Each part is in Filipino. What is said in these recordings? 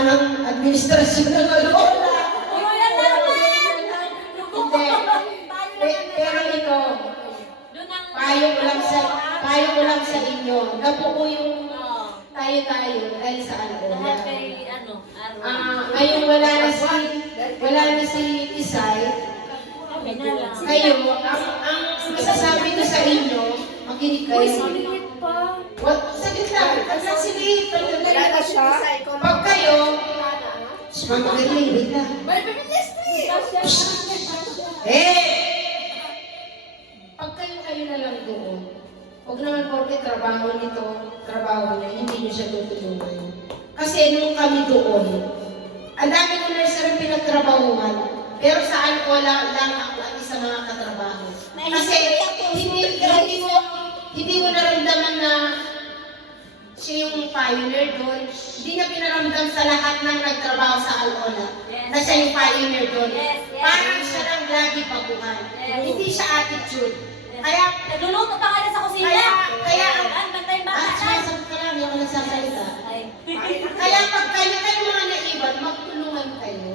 ng administrasyon ng Alola. Hindi. Pero ito, payo ko lang sa inyo. Nabuo yung tayo-tayo dahil sa Alola. Ngayon wala na si Isay. Kayo, ang masasabi ko sa inyo, makinig kayo. Saglit lang, pag nagsiliit, pag kayo, magaling, wait lang. Pag kayo na lang doon, huwag naman porke trabaho nito, trabaho niya, hindi niyo siya tutulungan. Kasi nung kami doon, ang dami ko nurse rin pinagtrabahuan, pero saan wala lang ako at isa mga katrabaho. Kasi hindi mo naramdaman na siya yung pioneer doon. Hindi niya pinaramdam sa lahat ng nagtrabaho sa Alola na siya yung pioneer doon. Parang siya lang lagi baguhan. Hindi siya attitude. Kaya, nagluluto pa kayo sa kusina. Kaya, bantay bata. sumasagot ka lang, hindi ako nagsasalita. Kaya pag kayo mga naiwan, magtulungan kayo.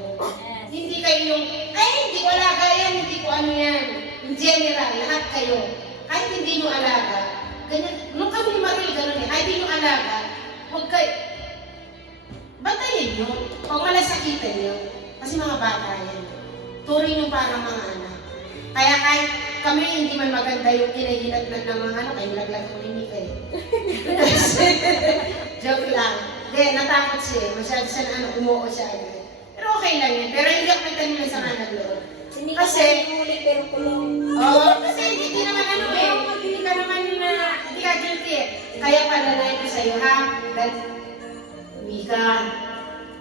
Hindi kayo yung, hindi ko alaga yan, hindi ko ano yan. In general, lahat kayo. Kahit hindi nyo alaga, ganyan, nung kami ni Maril, gano'n kahit hindi nyo alaga, huwag kayo, bantayin nyo, huwag malasakitan nyo, kasi mga bata yan. Turing nyo parang mga anak. Kaya kahit kami hindi man maganda yung kinahinatnan ng mga ano, kayo laglag ko ni kayo. Joke lang. Hindi, natakot siya. Masyado siya na umuo siya agad. Pero okay lang yun. Pero hindi ako nagtanong sa nga nagloob. Kasi, pero kulong. oo, kasi hindi naman ano eh. Hindi ka naman na, hindi ka guilty eh. Kaya palalayan ko sa'yo, ha? That, Mika,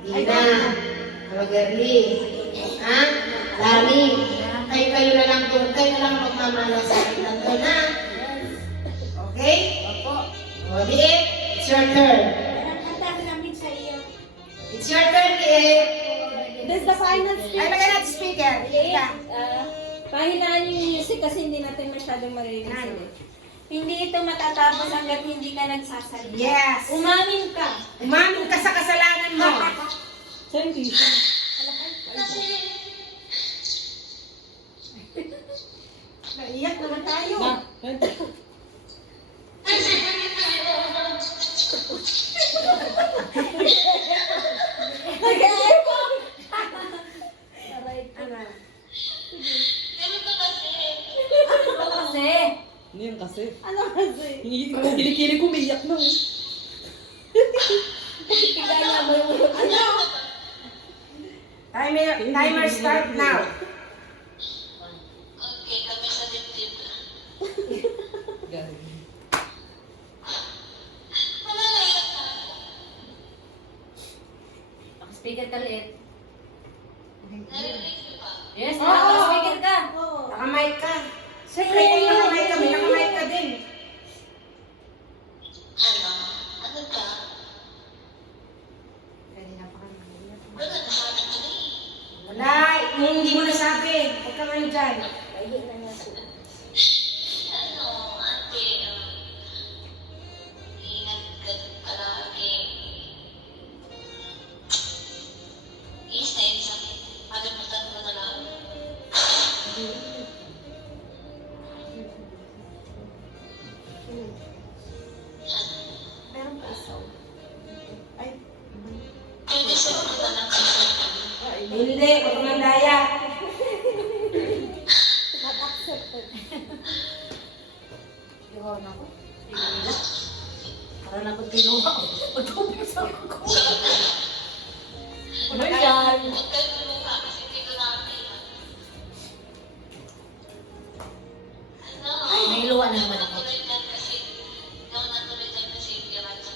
Dina, Rogerly, ha? Lani, kayo na lang doon, kayo na lang magmamala sa akin doon, ha? Okay? Opo. O, Liit, it's your turn. It's your turn, Liit. This is the final speech. Ay, maganda natin speaker. Pahinaan yung music kasi hindi natin masyadong maririnig. Hindi ito matatapos hanggat hindi ka nagsasalita. Yes. Umamin ka. Umamin ka sa kasalanan mo. Hindi. Naiyak naman tayo. Ano kasi? Ano kasi? Kilikili ko, umiyak na. Timer start now. Okay, kami sa dibdib. Wala na iyak na. Speaker ka liit. Narinig niyo ba? Yes, Oo. speaker ka. Nakamic ka. Siyempre, kung nakamic kami, nakamic ka din. Ano ka? Wala na sabi ko na eh. Wala, yung hindi mo nasabi. Huwag ka nga dyan. Ano, ate, ingat ka palagi. Is na yun sa akin. Palimutan mo na lang. Meron pa isa. Ay, Pwede sa mga na lang kasi. Hindi, huwag kang daya. not accepted. Yun ako. Parang ako tinuha. Pagtubig sa ako. Ano yan? Huwag kayo lumuha kasi dito namin. Ano? May luwa na naman ako. Tuloy dyan kasi, ikaw na tuloy dyan kasi Iran sa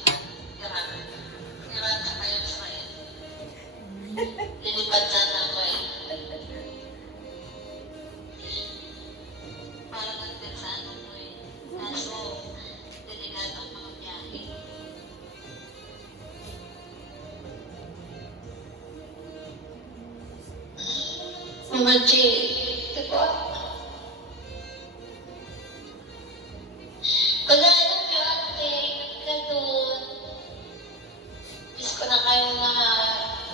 Iran sa kayo sa yan. Lilipad sana ako eh. Para magdal sa ano mo eh. Kaso, delikado ang mga biyahe. Mama J, diba? Pag-aalam niyo ate, ingat ka doon. Miss ko na kayo lahat.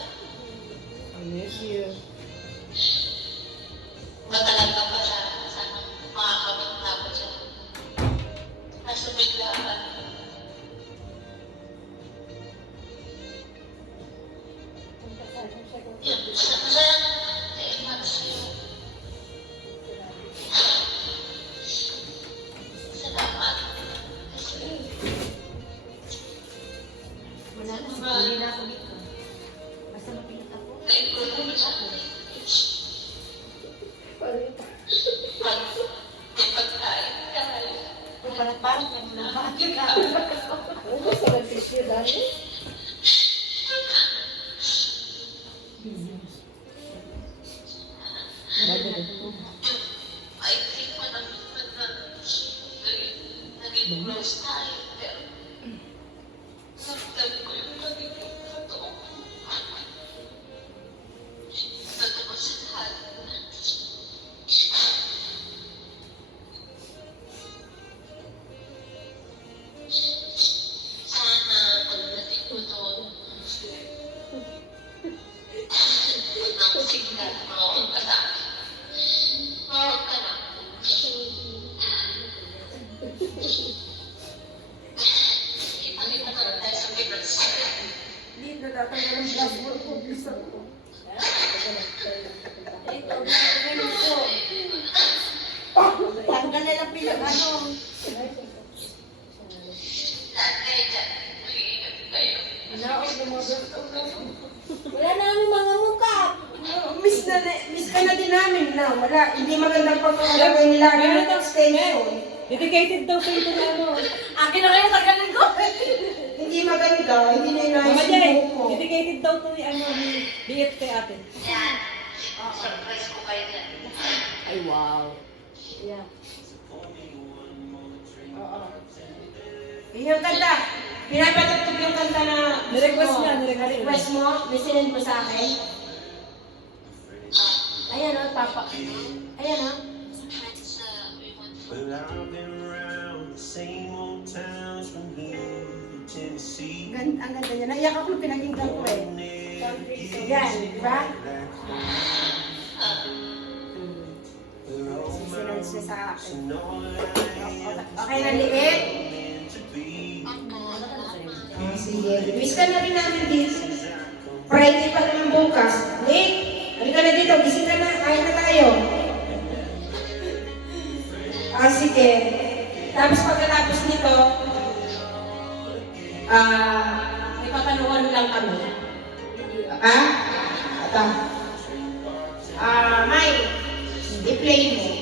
Yun, masaya naman sa'yo. Salamat. Kasi, Wala na, hindi na ako dito. Basta mapilit ako. na-improve mo sa akin. Pag may pagkain ka, Parang kami na I think naging close tayo, pero nagtag ko yung pagiging totoo. Totoo sa lahat. Sana pagdating ko doon, pag nakusignan mo akong kasama, mawag ka na. Kita-kita na lang tayo sa Vegas. Dito dapat na ng blackboard ko. Bisa ko. Ito, ganun po. Tanggal na lang pilang ano. Lahat kayo dyan, mag-iingat kayo. Wala na aming mga mukha. Miss ka na din namin na. Wala. Hindi magandang pagkakalagay nila. Ganun ang extension. Dedicated daw kayo na ano. Akin na kayo, tagalan ko. Hindi maganda. Hindi na inayos Mama yung Jay, buhok ko. dedicated daw to ni ano ni Liit kay ate. Yan. Surprise ko kayo dyan. Ay wow. Yeah. Yun yung kanta. Pinapatugtog yung kanta na Nirequest niya, nirequest niya. request mo. Listenin mo sa akin. Ayan o, papa. Ayan o. Friends, we want Well, I've been around the same old towns from here to Tennessee. Ang ganda niya. Naiyak ako nung pinakinggan ko eh. Yan, di ba? Sinunod siya sa akin. Okay na liit? Sige. Miss ka na rin namin dito. Friday pa naman bukas. Nick, halika na dito. Gising ka na. Kain na tayo. Sige. Tapos pagkatapos nito, may papanuwan lang kami. May, i-play mo.